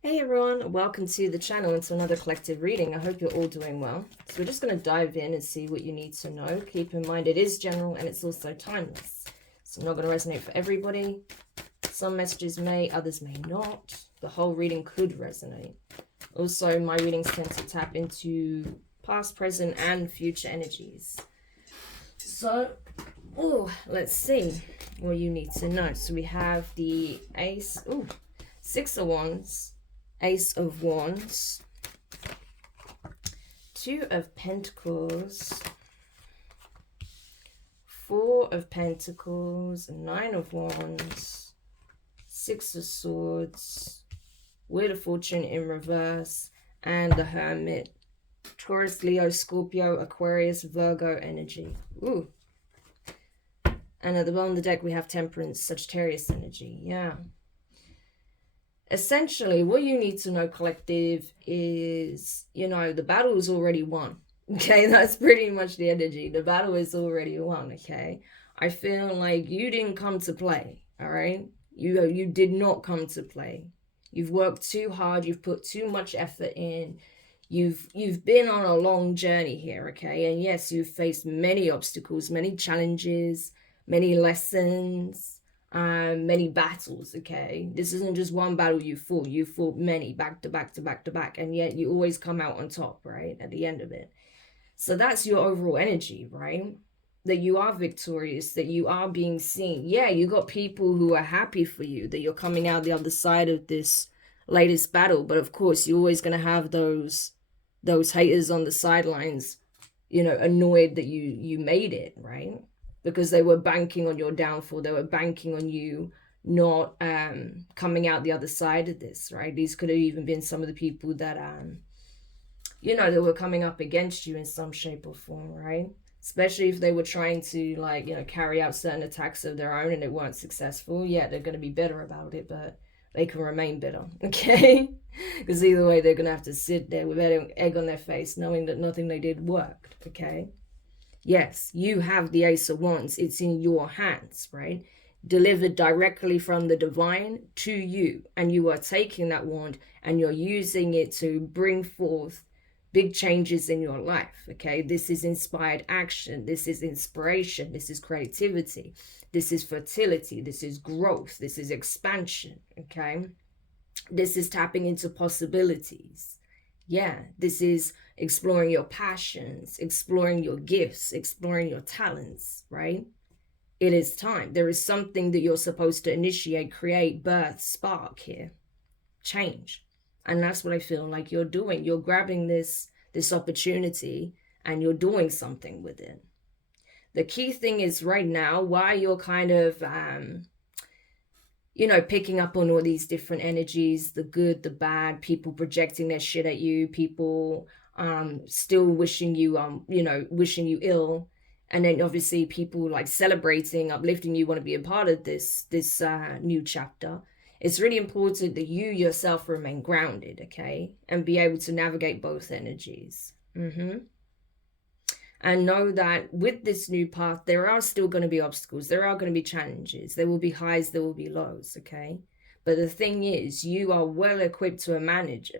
Hey everyone, welcome to the channel and to another collective reading. I hope you're all doing well. So we're just going to dive in and see what you need to know. Keep in mind it is general and it's also timeless. So not going to resonate for everybody. Some messages may, others may not. The whole reading could resonate. Also, my readings tend to tap into past, present, and future energies. So, let's see what you need to know. So we have the Ace, Six of Wands, Ace of Wands, Two of Pentacles, Four of Pentacles, Nine of Wands, Six of Swords, Wheel of Fortune in reverse, and the Hermit. Taurus, Leo, Scorpio, Aquarius, Virgo energy. Ooh. And at the bottom of the deck we have Temperance, Sagittarius energy. Yeah. Essentially, what you need to know, collective, is, the battle is already won. Okay, that's pretty much the energy. The battle is already won, okay? I feel like you didn't come to play, all right? You did not come to play. You've worked too hard, you've put too much effort in. You've been on a long journey here, okay? And yes, you've faced many obstacles, many challenges, many lessons, many battles. Okay, this isn't just one battle you fought many back to back to back to back, and yet you always come out on top, right, at the end of it. So that's your overall energy, right? That you are victorious, that you are being seen. Yeah, you got people who are happy for you, that you're coming out the other side of this latest battle, but of course you're always going to have those haters on the sidelines, annoyed that you made it, right? Because they were banking on your downfall. They were banking on you not coming out the other side of this, right? These could have even been some of the people that that were coming up against you in some shape or form, right? Especially if they were trying to carry out certain attacks of their own and it weren't successful. Yeah, they're going to be bitter about it, but they can remain bitter, okay? Because either way, they're going to have to sit there with egg on their face knowing that nothing they did worked, okay? Yes, you have the Ace of Wands. It's in your hands, right? Delivered directly from the divine to you. And you are taking that wand and you're using it to bring forth big changes in your life, okay? This is inspired action. This is inspiration. This is creativity. This is fertility. This is growth. This is expansion, okay? This is tapping into possibilities. Yeah, this is exploring your passions, exploring your gifts, exploring your talents, right? It is time. There is something that you're supposed to initiate, create, birth, spark here, change. And that's what I feel like you're doing. You're grabbing this opportunity and you're doing something with it. The key thing is right now, why you're kind of picking up on all these different energies, the good, the bad, people projecting their shit at you, people still wishing you wishing you ill, and then obviously people like celebrating, uplifting you, want to be a part of this new chapter. It's really important that you yourself remain grounded, okay, and be able to navigate both energies. And know that with this new path, there are still going to be obstacles. There are going to be challenges. There will be highs, there will be lows, okay? But the thing is, you are well equipped to manage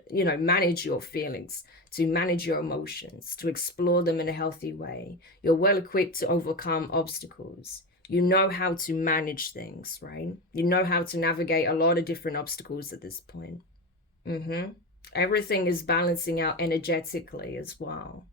your feelings, to manage your emotions, to explore them in a healthy way. You're well equipped to overcome obstacles. You know how to manage things, right? You know how to navigate a lot of different obstacles at this point. Everything is balancing out energetically as well.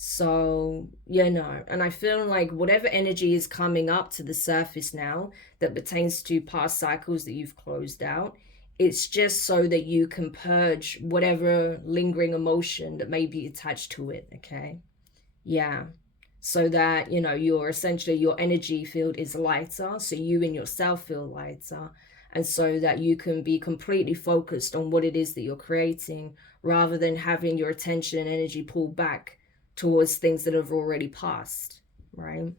So, and I feel like whatever energy is coming up to the surface now that pertains to past cycles that you've closed out, it's just so that you can purge whatever lingering emotion that may be attached to it, okay? Yeah. So that, your energy field is lighter, so you and yourself feel lighter, and so that you can be completely focused on what it is that you're creating rather than having your attention and energy pulled back towards things that have already passed, right?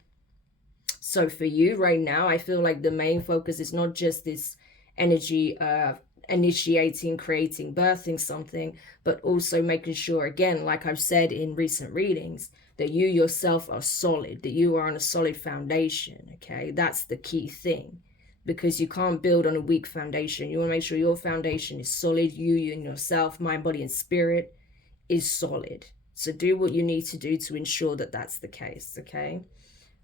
So for you right now, I feel like the main focus is not just this energy of initiating, creating, birthing something, but also making sure, again, like I've said in recent readings, that you yourself are solid, that you are on a solid foundation, okay? That's the key thing, because you can't build on a weak foundation. You want to make sure your foundation is solid. You and yourself, mind, body, and spirit is solid. So do what you need to do to ensure that that's the case, okay?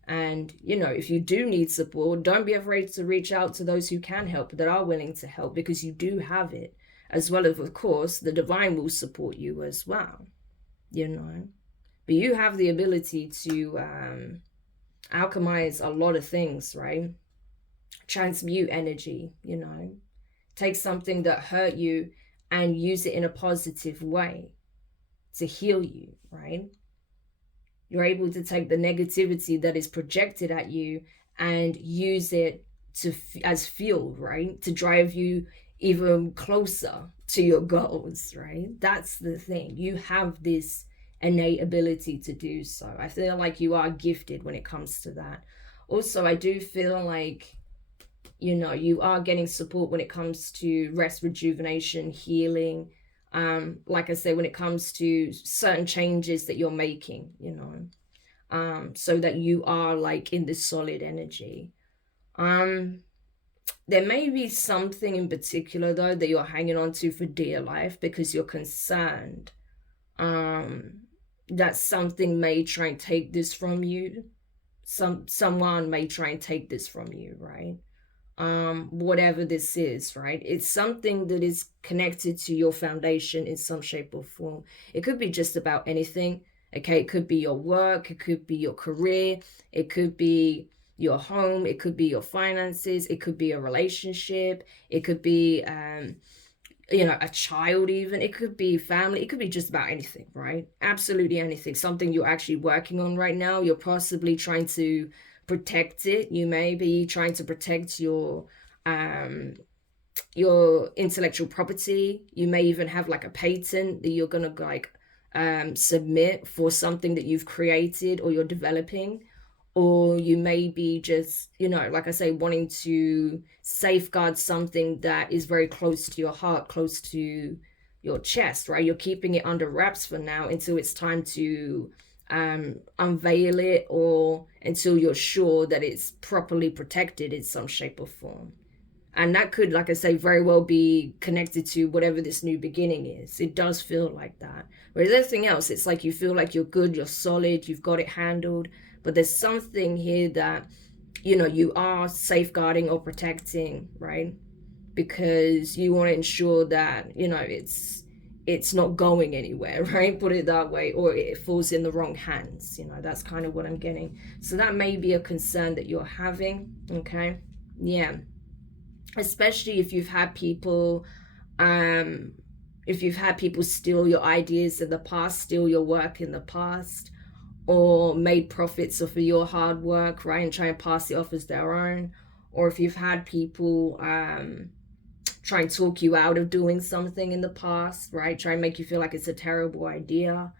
And, you know, if you do need support, don't be afraid to reach out to those who can help, that are willing to help, because you do have it. As well as, of course, the divine will support you as well, you know. But you have the ability to alchemize a lot of things, right? Transmute energy, you know. Take something that hurt you and use it in a positive way to heal you, right? You're able to take the negativity that is projected at you and use it to as fuel, right? To drive you even closer to your goals, right? That's the thing. You have this innate ability to do so. I feel like you are gifted when it comes to that. Also, I do feel like, you know, you are getting support when it comes to rest, rejuvenation, healing. Like I say, when it comes to certain changes that you're making, you know, so that you are like in this solid energy. There may be something in particular though that you're hanging on to for dear life because you're concerned that something may try and take this from you. Someone may try and take this from you, right? Whatever this is, right? It's something that is connected to your foundation in some shape or form. It could be just about anything, okay? It could be your work, it could be your career, it could be your home, it could be your finances, it could be a relationship, it could be you know, a child, even it could be family, it could be just about anything, right? Absolutely anything. Something you're actually working on right now. You're possibly trying to protect it. You may be trying to protect your intellectual property. You may even have like a patent that you're gonna like submit for something that you've created or you're developing. Or you may be just, you know, like I say, wanting to safeguard something that is very close to your heart, close to your chest, right? You're keeping it under wraps for now until it's time to unveil it, or until you're sure that it's properly protected in some shape or form. And that could, like I say, very well be connected to whatever this new beginning is. It does feel like that. Whereas everything else, it's like you feel like you're good, you're solid, you've got it handled. But there's something here that, you know, you are safeguarding or protecting, right? Because you want to ensure that, you know, it's not going anywhere, right? Put it that way, or it falls in the wrong hands. You know, that's kind of what I'm getting. So that may be a concern that you're having, okay? Yeah. Especially if you've had people steal your ideas in the past, steal your work in the past, or made profits off of your hard work, right, and try and pass it off as their own. Or if you've had people try and talk you out of doing something in the past, right, try and make you feel like it's a terrible idea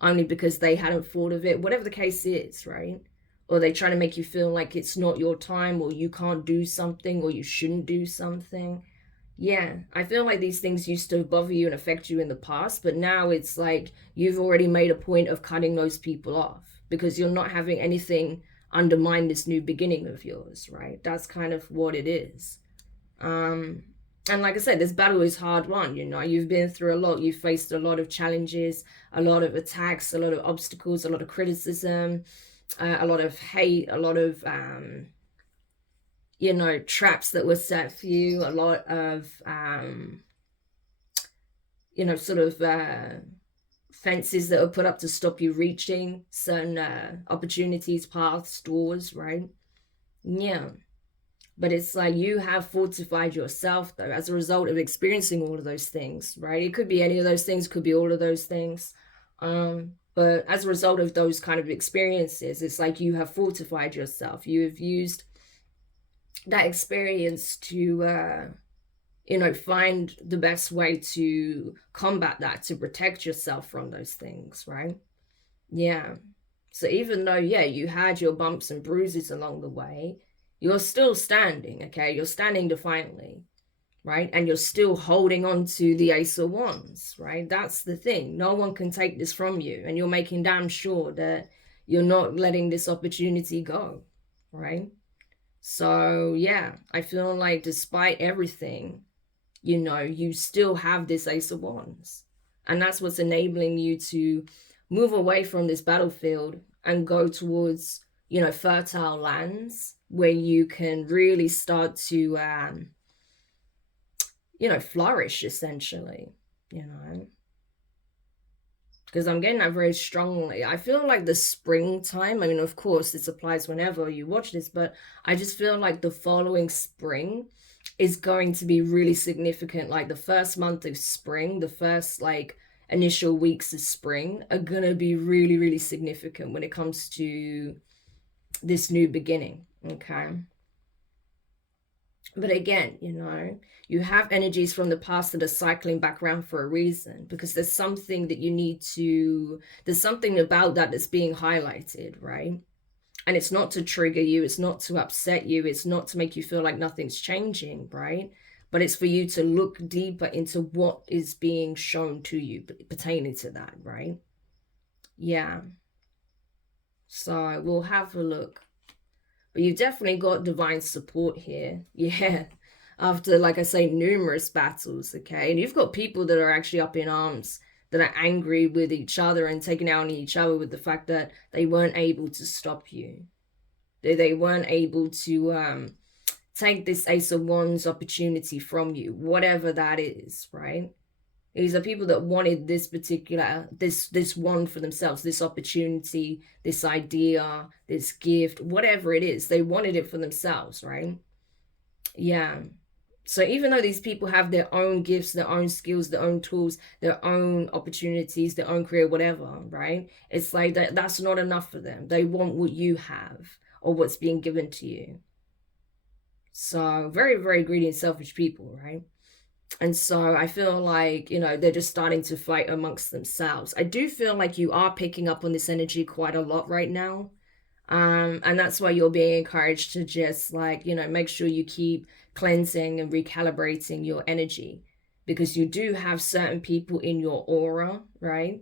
only because they hadn't thought of it, whatever the case is, right? Or they try to make you feel like it's not your time, or you can't do something, or you shouldn't do something. Yeah, I feel like these things used to bother you and affect you in the past, but now it's like you've already made a point of cutting those people off because you're not having anything undermine this new beginning of yours, right? That's kind of what it is. And like I said, this battle is hard won, you know. You've been through a lot. You've faced a lot of challenges, a lot of attacks, a lot of obstacles, a lot of criticism, a lot of hate, a lot of you know, traps that were set for you, a lot of you know, sort of fences that were put up to stop you reaching certain opportunities, paths, doors, right? Yeah. But it's like you have fortified yourself though as a result of experiencing all of those things, right? It could be any of those things, could be all of those things. But as a result of those kind of experiences, it's like you have fortified yourself. You have used that experience to you know, find the best way to combat that, to protect yourself from those things, right? Yeah. So even though, yeah, you had your bumps and bruises along the way, you're still standing, okay? You're standing defiantly, right? And you're still holding on to the Ace of Wands, right? That's the thing. No one can take this from you, and you're making damn sure that you're not letting this opportunity go, right? So yeah, I feel like despite everything, you know, you still have this Ace of Wands. And that's what's enabling you to move away from this battlefield and go towards, you know, fertile lands where you can really start to, you know, flourish essentially, you know. Because I'm getting that very strongly. I feel like the springtime, I mean, of course, this applies whenever you watch this, but I just feel like the following spring is going to be really significant. Like the first month of spring, the first like initial weeks of spring are going to be really, really significant when it comes to this new beginning. Okay. But again, you know, you have energies from the past that are cycling back around for a reason, because there's something that you need to, there's something about that that's being highlighted, right? And it's not to trigger you, it's not to upset you, it's not to make you feel like nothing's changing, right? But it's for you to look deeper into what is being shown to you pertaining to that, right? Yeah. So we'll have a look. But you've definitely got divine support here. Yeah. After, like I say, numerous battles, okay? And you've got people that are actually up in arms, that are angry with each other and taking out on each other with the fact that they weren't able to stop you. They weren't able to take this Ace of Wands opportunity from you, whatever that is, right? These are people that wanted this particular, this one for themselves, this opportunity, this idea, this gift, whatever it is, they wanted it for themselves, right? Yeah. So even though these people have their own gifts, their own skills, their own tools, their own opportunities, their own career, whatever, right? It's like that's not enough for them. They want what you have or what's being given to you. So very, very greedy and selfish people, right? And so I feel like, you know, they're just starting to fight amongst themselves. I do feel like you are picking up on this energy quite a lot right now. And that's why you're being encouraged to just like, you know, make sure you keep cleansing and recalibrating your energy, because you do have certain people in your aura, right?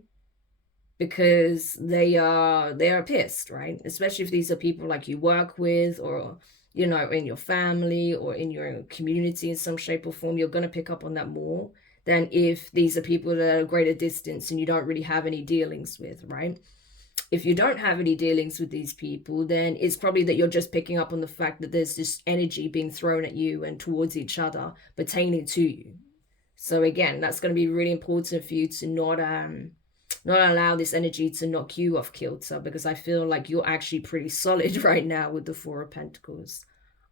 Because they are pissed, right? Especially if these are people like you work with, or you know, in your family or in your community in some shape or form. You're going to pick up on that more than if these are people that are at a greater distance and you don't really have any dealings with, right? If you don't have any dealings with these people, then it's probably that you're just picking up on the fact that there's this energy being thrown at you and towards each other pertaining to you. So again, that's going to be really important for you to not allow this energy to knock you off kilter, because I feel like you're actually pretty solid right now with the Four of Pentacles.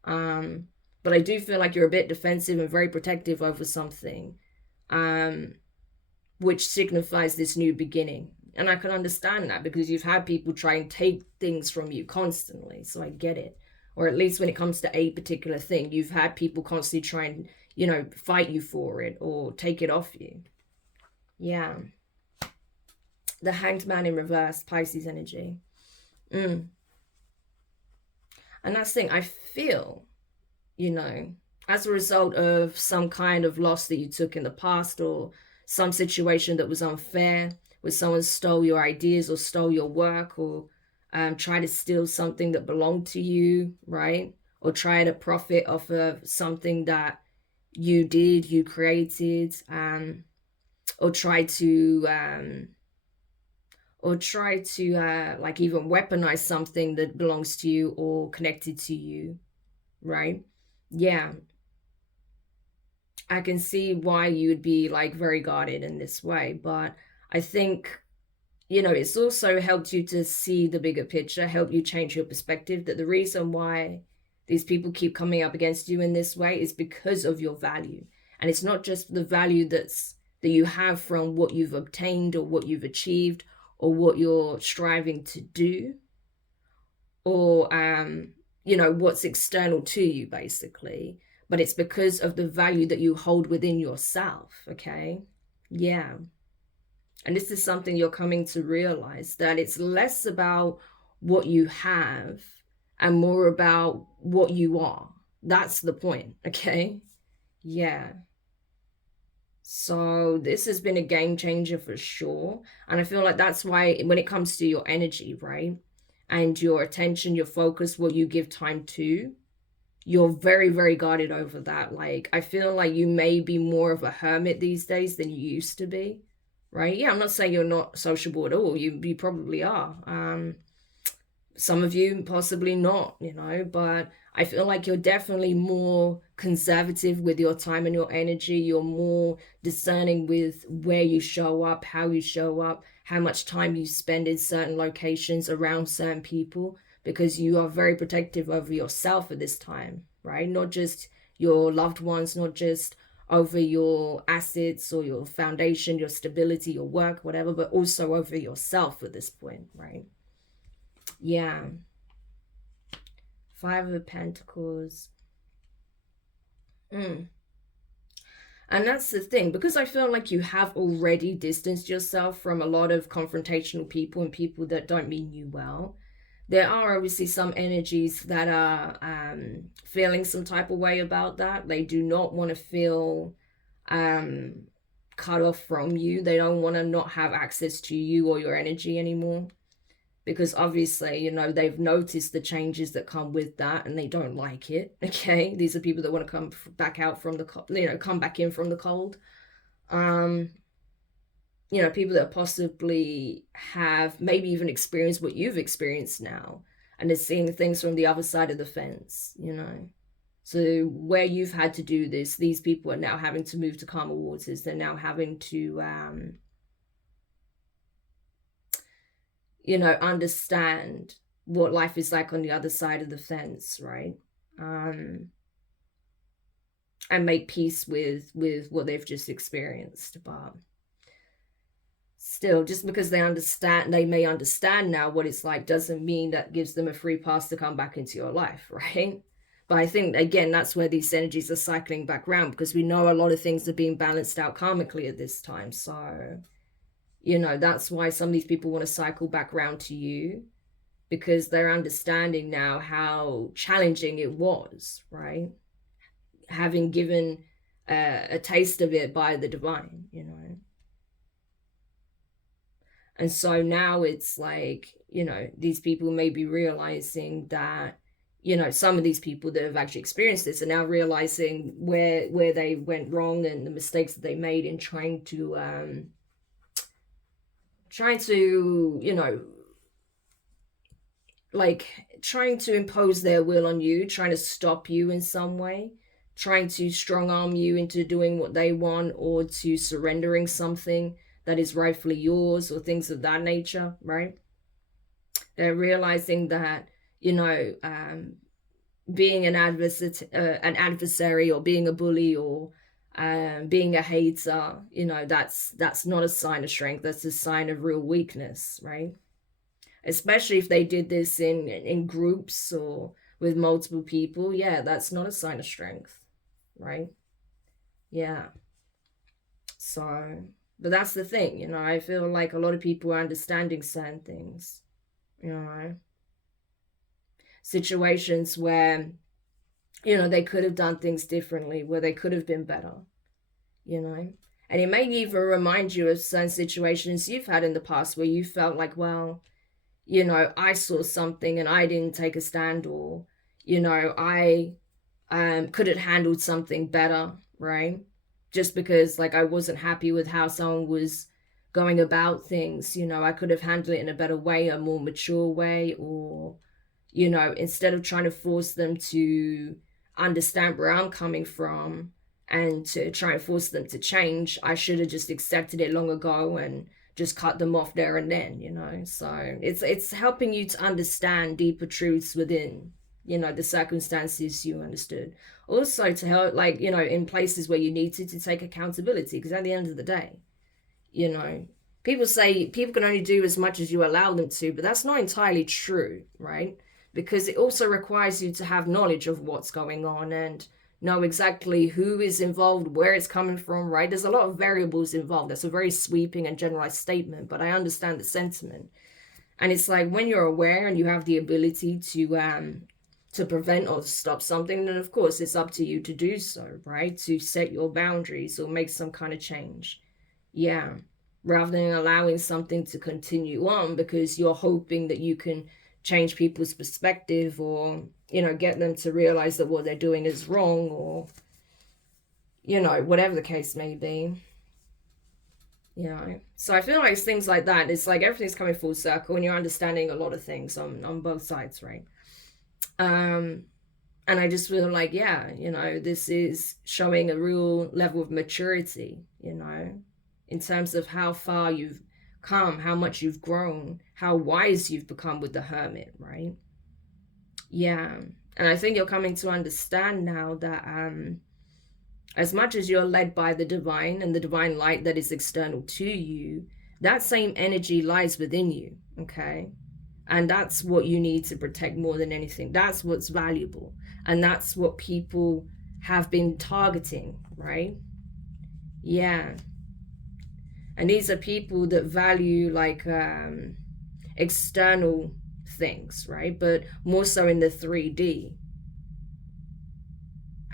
But I do feel like you're a bit defensive and very protective over something, which signifies this new beginning. And I can understand that, because you've had people try and take things from you constantly. So I get it. Or at least when it comes to a particular thing, you've had people constantly try and, you know, fight you for it or take it off you. Yeah. The Hanged Man in reverse, Pisces energy. And that's the thing, I feel, you know, as a result of some kind of loss that you took in the past, or some situation that was unfair, where someone stole your ideas or stole your work, or tried to steal something that belonged to you, right? Or try to profit off of something that you did, you created, or try to like even weaponize something that belongs to you or connected to you, right? Yeah, I can see why you would be like very guarded in this way, but I think, you know, it's also helped you to see the bigger picture, help you change your perspective, that the reason why these people keep coming up against you in this way is because of your value. And it's not just the value that you have from what you've obtained or what you've achieved or what you're striving to do, or you know, what's external to you basically, but it's because of the value that you hold within yourself. Okay. Yeah. And this is something you're coming to realize, that it's less about what you have and more about what you are. That's the point. Okay. Yeah. So this has been a game changer for sure. And I feel like that's why when it comes to your energy, right? And your attention, your focus, what you give time to, you're very, very guarded over that. Like, I feel like you may be more of a hermit these days than you used to be, right? Yeah, I'm not saying you're not sociable at all. You probably are. Some of you possibly not, you know, but I feel like you're definitely more conservative with your time and your energy. You're more discerning with where you show up, how you show up, how much time you spend in certain locations around certain people, because you are very protective over yourself at this time, right? Not just your loved ones, not just over your assets or your foundation, your stability, your work, whatever, but also over yourself at this point, right? Yeah. Five of Pentacles. Mm. And that's the thing, because I feel like you have already distanced yourself from a lot of confrontational people and people that don't mean you well. There are obviously some energies that are feeling some type of way about that. They do not want to feel um, cut off from you. They don't want to not have access to you or your energy anymore, because obviously, you know, they've noticed the changes that come with that and they don't like it. Okay, these are people that want to come back out from the, you know, come back in from the cold. You know, people that possibly have maybe even experienced what you've experienced now, and are seeing things from the other side of the fence, you know. So where you've had to do this, these people are now having to move to calmer waters. They're now having to you know, understand what life is like on the other side of the fence, right? And make peace with what they've just experienced. But still, just because they may understand now what it's like, doesn't mean that gives them a free pass to come back into your life, right? But I think, again, that's where these energies are cycling back around, because we know a lot of things are being balanced out karmically at this time. So, you know, that's why some of these people want to cycle back around to you, because they're understanding now how challenging it was, right? Having given a taste of it by the divine, you know. And so now it's like, you know, these people may be realizing that, you know, some of these people that have actually experienced this are now realizing where they went wrong and the mistakes that they made in trying to you know, like trying to impose their will on you, trying to stop you in some way, trying to strong arm you into doing what they want, or to surrendering something that is rightfully yours, or things of that nature, right? They're realizing that, you know, being an adversary, or being a bully, or being a hater, you know, that's not a sign of strength. That's a sign of real weakness, right? Especially if they did this in groups or with multiple people. Yeah, that's not a sign of strength, right? Yeah. So, but that's the thing, you know, I feel like a lot of people are understanding certain things, you know, situations where, you know, they could have done things differently, where they could have been better, you know. And it may even remind you of certain situations you've had in the past where you felt like, well, you know, I saw something and I didn't take a stand, or, you know, I could have handled something better, right? Just because, like, I wasn't happy with how someone was going about things, you know, I could have handled it in a better way, a more mature way, or, you know, instead of trying to force them to understand where I'm coming from and to try and force them to change, I should have just accepted it long ago and just cut them off there and then, you know. So it's helping you to understand deeper truths within, you know, the circumstances you understood. Also to help, like, you know, in places where you need to take accountability, because at the end of the day, you know, people say people can only do as much as you allow them to, but that's not entirely true, right? Because it also requires you to have knowledge of what's going on and know exactly who is involved, where it's coming from, right? There's a lot of variables involved. That's a very sweeping and generalized statement, but I understand the sentiment. And it's like, when you're aware and you have the ability to prevent or stop something, then of course it's up to you to do so, right? To set your boundaries or make some kind of change. Yeah. Rather than allowing something to continue on because you're hoping that you can change people's perspective, or, you know, get them to realize that what they're doing is wrong, or, you know, whatever the case may be. You know, so I feel like it's things like that. It's like everything's coming full circle and you're understanding a lot of things on both sides, right? And I just feel like, yeah, you know, this is showing a real level of maturity, you know, in terms of how far you've come, how much you've grown, how wise you've become with the Hermit, right? Yeah. And I think you're coming to understand now that as much as you're led by the divine and the divine light that is external to you, that same energy lies within you, okay? And that's what you need to protect more than anything. That's what's valuable. And that's what people have been targeting, right? Yeah. And these are people that value like external things, right? But more so in the 3D.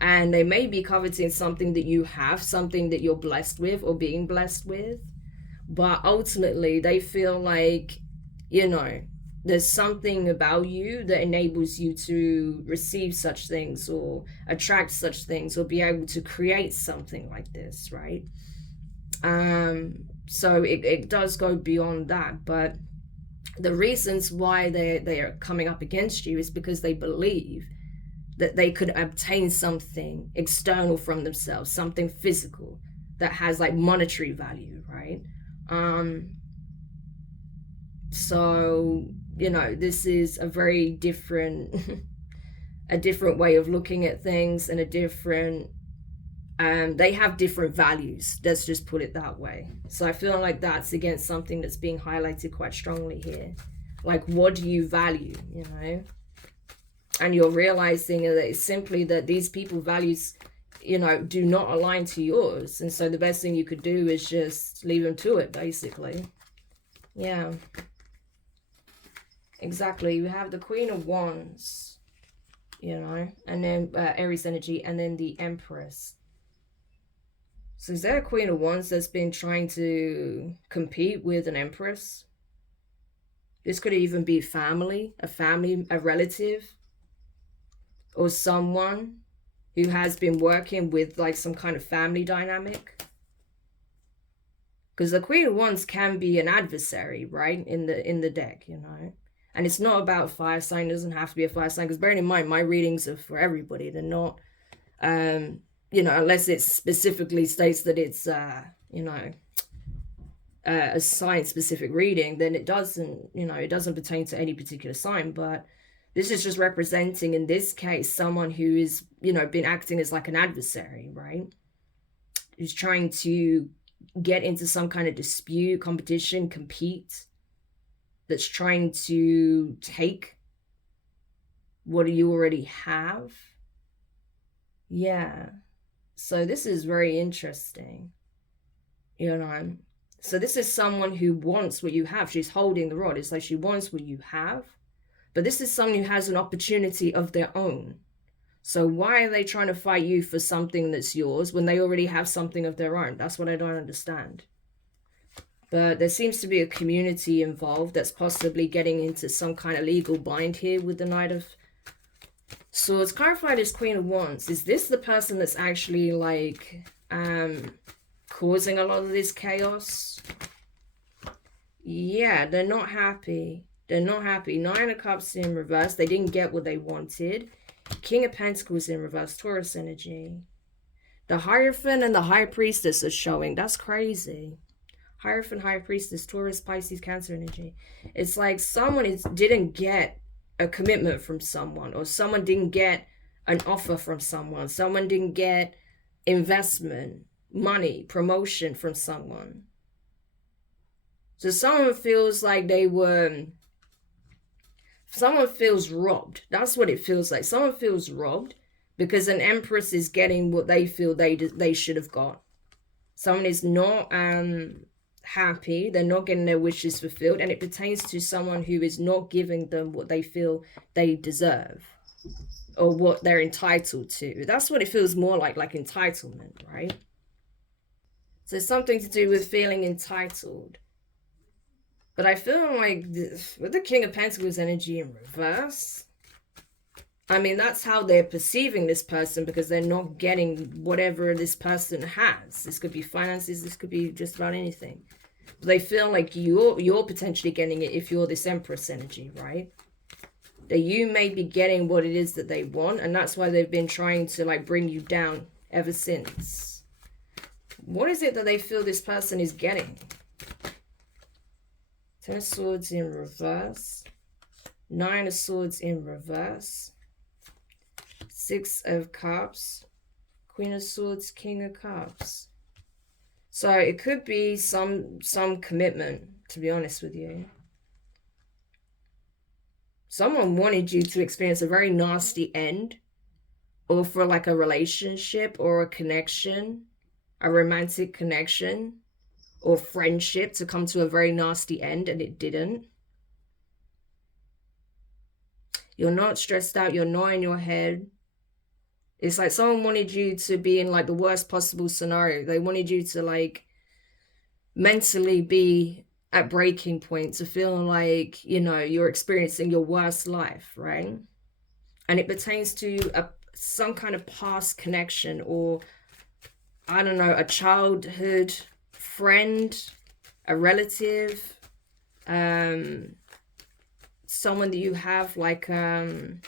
And they may be coveting something that you have, something that you're blessed with or being blessed with. But ultimately, they feel like, you know, there's something about you that enables you to receive such things or attract such things or be able to create something like this, right? So it does go beyond that. But the reasons why they are coming up against you is because they believe that they could obtain something external from themselves, something physical that has like monetary value, right? So, you know, this is a very different a different way of looking at things, and a different they have different values, let's just put it that way. So I feel like that's against something that's being highlighted quite strongly here. Like, what do you value, you know? And you're realizing that it's simply that these people values, you know, do not align to yours. And so the best thing you could do is just leave them to it, basically. Yeah. Exactly. You have the Queen of Wands, you know, and then Aries energy, and then the Empress. So is there a Queen of Wands that's been trying to compete with an Empress? This could even be family, a relative, or someone who has been working with like some kind of family dynamic. Because the Queen of Wands can be an adversary, right, in the deck, you know. And it's not about fire sign. It doesn't have to be a fire sign. Because bearing in mind, my readings are for everybody. They're not, you know, unless it specifically states that it's, you know, a sign-specific reading, then it doesn't, you know, it doesn't pertain to any particular sign. But this is just representing, in this case, someone who is, you know, been acting as like an adversary, right? Who's trying to get into some kind of dispute, competition, compete, that's trying to take what you already have. Yeah. So this is very interesting, you know. So this is someone who wants what you have. She's holding the rod. It's like she wants what you have. But this is someone who has an opportunity of their own. So why are they trying to fight you for something that's yours when they already have something of their own? That's what I don't understand. But there seems to be a community involved that's possibly getting into some kind of legal bind here with the Knight of Swords. Clarify this Queen of Wands. Is this the person that's actually like causing a lot of this chaos? Yeah, they're not happy. They're not happy. Nine of Cups in reverse. They didn't get what they wanted. King of Pentacles in reverse. Taurus energy. The Hierophant and the High Priestess are showing. That's crazy. Hierophant, High Priestess, Taurus, Pisces, Cancer energy. It's like someone didn't get a commitment from someone, or someone didn't get an offer from someone. Someone didn't get investment, money, promotion from someone. So someone feels like someone feels robbed. That's what it feels like. Someone feels robbed because an Empress is getting what they feel they should have got. Someone is not happy. They're not getting their wishes fulfilled, and it pertains to someone who is not giving them what they feel they deserve or what they're entitled to. That's what it feels more like entitlement, right? So it's something to do with feeling entitled. But I feel like with the King of Pentacles energy in reverse, I mean, that's how they're perceiving this person, because they're not getting whatever this person has. This could be finances, this could be just about anything. They feel like you're potentially getting it if you're this Empress energy, right? That you may be getting what it is that they want, and that's why they've been trying to like bring you down ever since. What is it that they feel this person is getting? Ten of Swords in reverse. Nine of Swords in reverse. Six of Cups. Queen of Swords, King of Cups. So it could be some commitment, to be honest with you. Someone wanted you to experience a very nasty end, or for like a relationship or a connection, a romantic connection or friendship to come to a very nasty end, and it didn't. You're not stressed out. You're not in your head. It's like someone wanted you to be in like the worst possible scenario. They wanted you to like mentally be at breaking point, to feel like, you know, you're experiencing your worst life, right? And it pertains to some kind of past connection, or I don't know, a childhood friend, a relative, someone that you have like an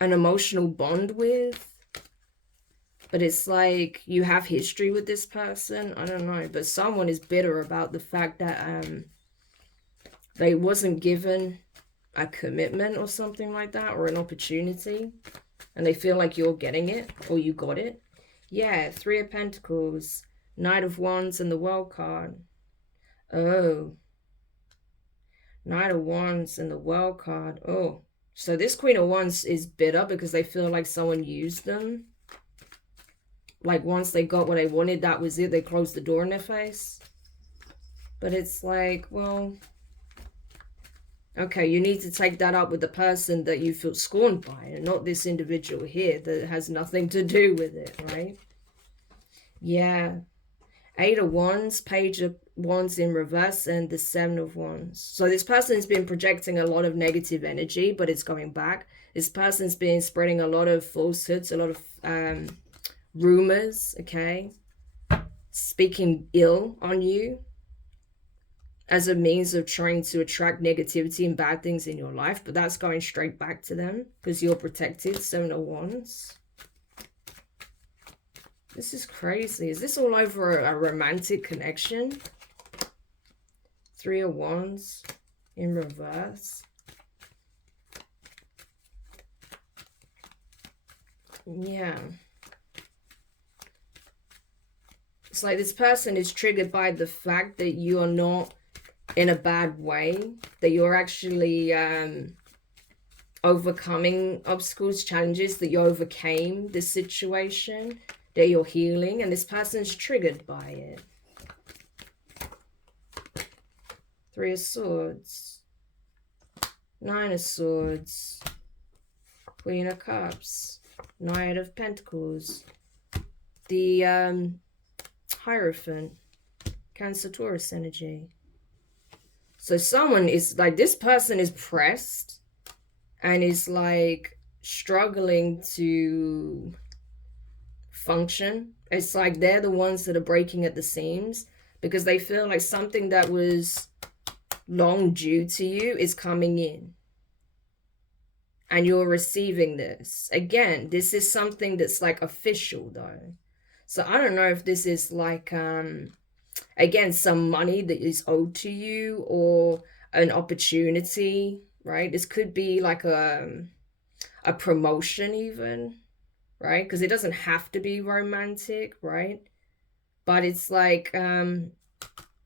emotional bond with, but it's like you have history with this person. I don't know, but someone is bitter about the fact that they wasn't given a commitment or something like that, or an opportunity, and they feel like you're getting it, or you got it. Yeah, Three of Pentacles, Knight of Wands, and the World card. Oh, Knight of Wands and the World card. Oh, so this Queen of Wands is bitter because they feel like someone used them. Like once they got what they wanted, that was it. They closed the door in their face. But it's like, well, okay, you need to take that up with the person that you feel scorned by, and not this individual here that has nothing to do with it, right? Yeah. Eight of Wands, Page of Wands in reverse, and the Seven of Wands. So this person's been projecting a lot of negative energy, but it's going back. This person's been spreading a lot of falsehoods, a lot of rumors, okay? Speaking ill on you as a means of trying to attract negativity and bad things in your life, but that's going straight back to them because you're protected. Seven of Wands. This is crazy. Is this all over a romantic connection? Three of Wands in reverse. Yeah. It's like this person is triggered by the fact that you are not in a bad way, that you're actually overcoming obstacles, challenges, that you overcame this situation, that you're healing, and this person's triggered by it. Three of Swords, Nine of Swords, Queen of Cups, Knight of Pentacles, the Hierophant, Cancer Taurus energy. So someone is like, this person is pressed and is like struggling to function. It's like they're the ones that are breaking at the seams because they feel like something that was long due to you is coming in and you're receiving this. Again, this is something that's like official though. So I don't know if this is like again, some money that is owed to you, or an opportunity, right? This could be like a promotion even, right? Because it doesn't have to be romantic, right? But it's like,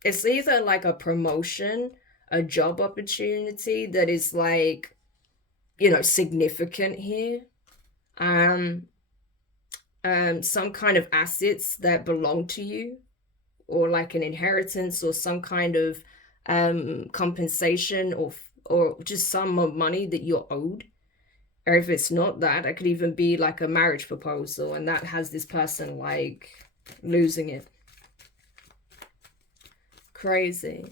it's either like a promotion, a job opportunity that is like, you know, significant here. Some kind of assets that belong to you, or like an inheritance, or some kind of compensation, or just some money that you're owed. Or if it's not that, it could even be like a marriage proposal, and that has this person like losing it. Crazy.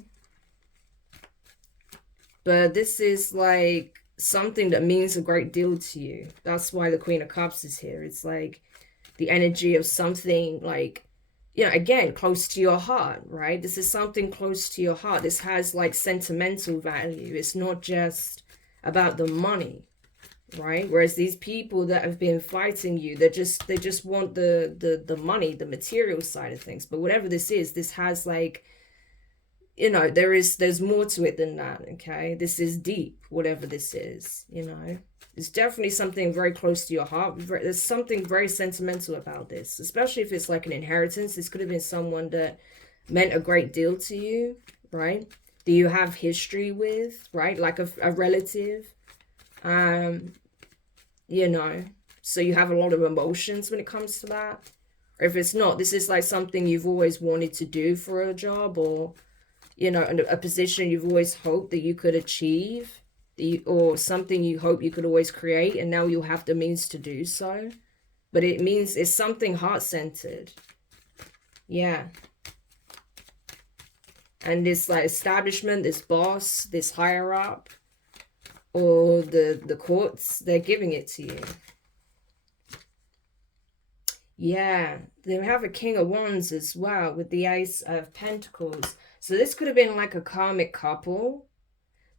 But this is like something that means a great deal to you. That's why the Queen of Cups is here. It's like the energy of something like, you know, again, close to your heart, right? This is something close to your heart. This has like sentimental value. It's not just about the money, right? Whereas these people that have been fighting you, they just want the money, the material side of things. But whatever this is, this has like, you know, there's more to it than that. Okay, this is deep, whatever this is, you know. It's definitely something very close to your heart. There's something very sentimental about this, especially if it's like an inheritance. This could have been someone that meant a great deal to you, right? Do you have history with, right? Like a relative, you know, so you have a lot of emotions when it comes to that. Or if it's not, this is like something you've always wanted to do for a job, or, you know, a position you've always hoped that you could achieve, or something you hope you could always create, and now you'll have the means to do so. But it means it's something heart-centered. Yeah. And this like establishment, this boss, this higher up, or the courts, they're giving it to you. Yeah, they have a King of Wands as well with the Ace of Pentacles. So this could have been like a karmic couple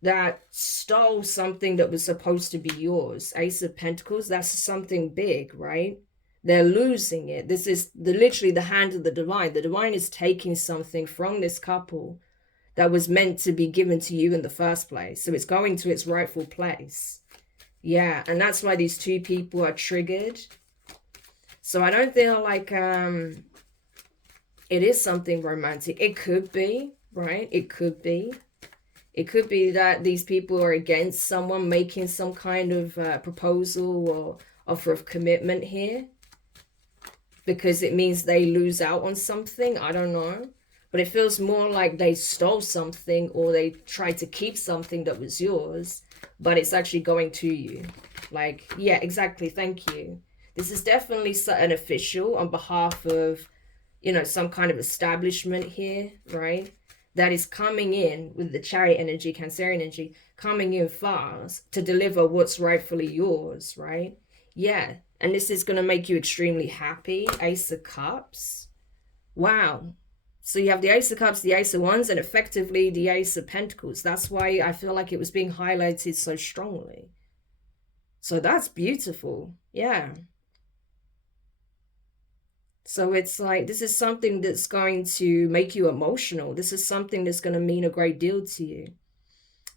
that stole something that was supposed to be yours. Ace of Pentacles, that's something big, right? They're losing it. This is literally the hand of the divine. The divine is taking something from this couple that was meant to be given to you in the first place. So it's going to its rightful place. Yeah, and that's why these two people are triggered. So I don't feel like it is something romantic. It could be, right? It could be. It could be that these people are against someone making some kind of proposal or offer of commitment here, because it means they lose out on something. I don't know. But it feels more like they stole something, or they tried to keep something that was yours, but it's actually going to you. Like, yeah, exactly. Thank you. This is definitely an official on behalf of, you know, some kind of establishment here, right? That is coming in with the Chariot energy, Cancerian energy, coming in fast to deliver what's rightfully yours, right? Yeah, and this is going to make you extremely happy. Ace of Cups. Wow. So you have the Ace of Cups, the Ace of Wands, and effectively the Ace of Pentacles. That's why I feel like it was being highlighted so strongly. So that's beautiful. Yeah. So it's like, this is something that's going to make you emotional. This is something that's going to mean a great deal to you.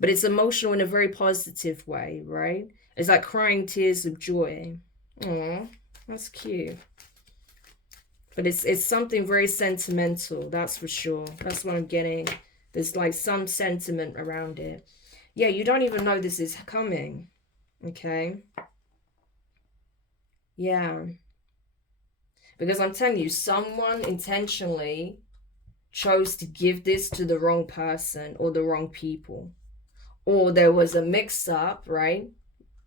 But it's emotional in a very positive way, right? It's like crying tears of joy. Aw, that's cute. But it's something very sentimental, that's for sure. That's what I'm getting. There's like some sentiment around it. Yeah, you don't even know this is coming. Okay? Yeah. Because I'm telling you, someone intentionally chose to give this to the wrong person or the wrong people. Or there was a mix-up, right?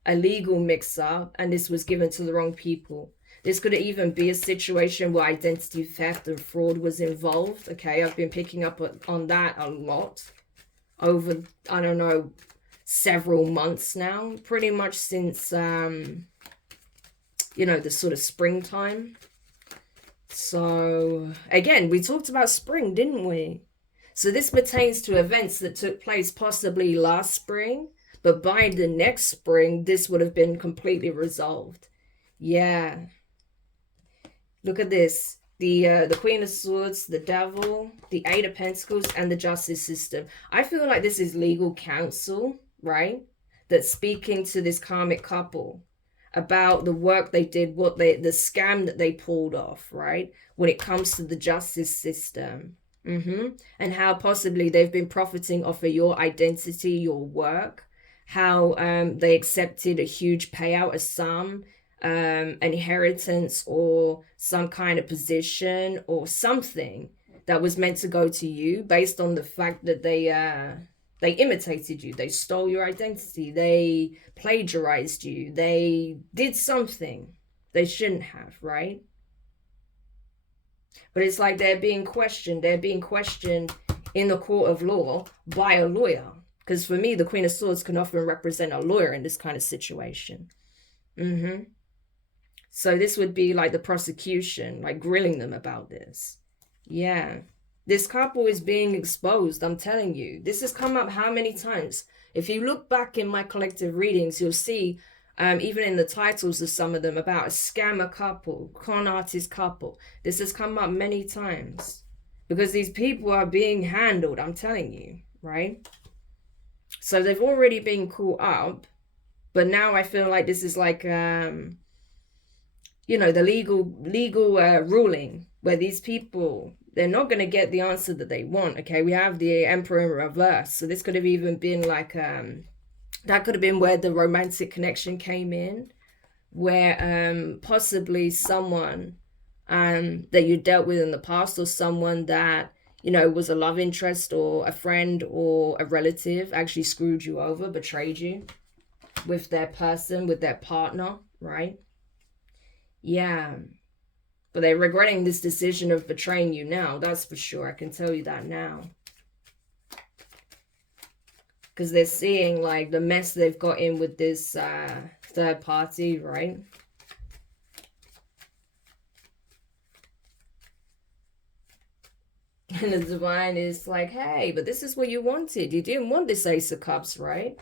A legal mix-up, and this was given to the wrong people. This could even be a situation where identity theft and fraud was involved. Okay, I've been picking up on that a lot over, I don't know, several months now. Pretty much since, you know, the sort of springtime. So, again, we talked about spring, didn't we? So this pertains to events that took place possibly last spring, but by the next spring, this would have been completely resolved. Yeah. Look at this. The Queen of Swords, the Devil, the Eight of Pentacles, and the Justice System. I feel like this is legal counsel, right? That's speaking to this karmic couple about the work they did, the scam that they pulled off, right? When it comes to the justice system. And how possibly they've been profiting off of your identity, your work, how they accepted a huge payout, a sum, an inheritance, or some kind of position or something that was meant to go to you based on the fact that they imitated you, they stole your identity, they plagiarized you, they did something they shouldn't have, right? But it's like they're being questioned in the court of law by a lawyer, Because for me, the Queen of Swords can often represent a lawyer in this kind of situation. So this would be like the prosecution, like grilling them about this. Yeah. This couple is being exposed, I'm telling you. This has come up how many times? If you look back in my collective readings, you'll see, even in the titles of some of them, about a scammer couple, con artist couple. This has come up many times. Because these people are being handled, I'm telling you, right? So they've already been caught up. But now I feel like this is like, you know, the legal ruling, where these people, they're not going to get the answer that they want. Okay, we have the Emperor in reverse. So this could have even been like, that could have been where the romantic connection came in, where possibly someone that you dealt with in the past, or someone that, you know, was a love interest or a friend or a relative, actually screwed you over, betrayed you with their person, with their partner, right? Yeah. But they're regretting this decision of betraying you now. That's for sure. I can tell you that now. Because they're seeing like the mess they've got in with this third party, right? And the divine is like, hey, but this is what you wanted. You didn't want this Ace of Cups, right?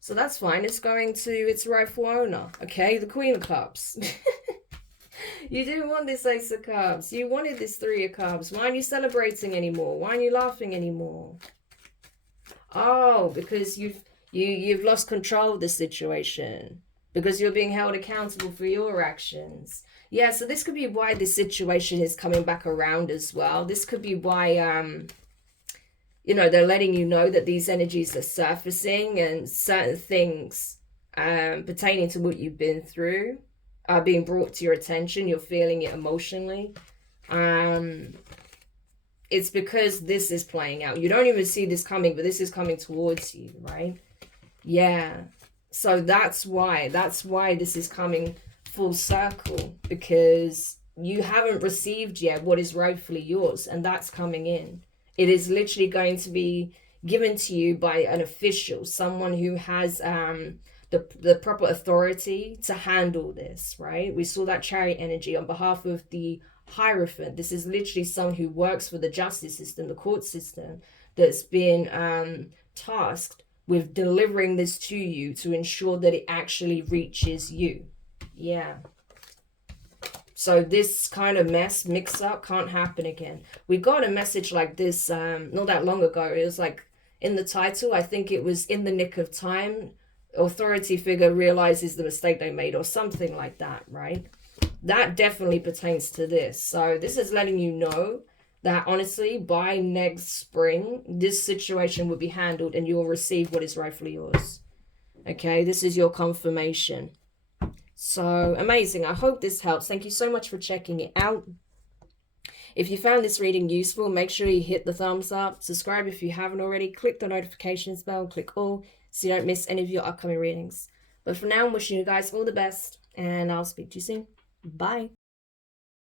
So that's fine. It's going to its rightful owner. Okay, the Queen of Cups. You didn't want this Ace of Cups. You wanted this Three of Cups. Why aren't you celebrating anymore? Why aren't you laughing anymore? Oh, because you've lost control of the situation. Because you're being held accountable for your actions. Yeah, so this could be why this situation is coming back around as well. This could be why, you know, they're letting you know that these energies are surfacing, and certain things pertaining to what you've been through are being brought to your attention. You're feeling it emotionally. It's because this is playing out. You don't even see this coming, but this is coming towards you, right? Yeah. So that's why this is coming full circle, because you haven't received yet what is rightfully yours, and that's coming in. It is literally going to be given to you by an official, someone who has the proper authority to handle this, right? We saw that Chariot energy on behalf of the Hierophant. This is literally someone who works for the justice system, the court system, that's been tasked with delivering this to you to ensure that it actually reaches you. Yeah. So this kind of mix up can't happen again. We got a message like this not that long ago. It was like in the title, I think it was in the nick of time. Authority figure realizes the mistake they made, or something like that, right? That definitely pertains to this. So this is letting you know that honestly, by next spring, this situation will be handled and you'll receive what is rightfully yours. Okay, this is your confirmation. So amazing. I hope this helps. Thank you so much for checking it out. If you found this reading useful, make sure you hit the thumbs up, subscribe if you haven't already, click the notifications bell, click all, so you don't miss any of your upcoming readings. But for now, I'm wishing you guys all the best, and I'll speak to you soon. Bye.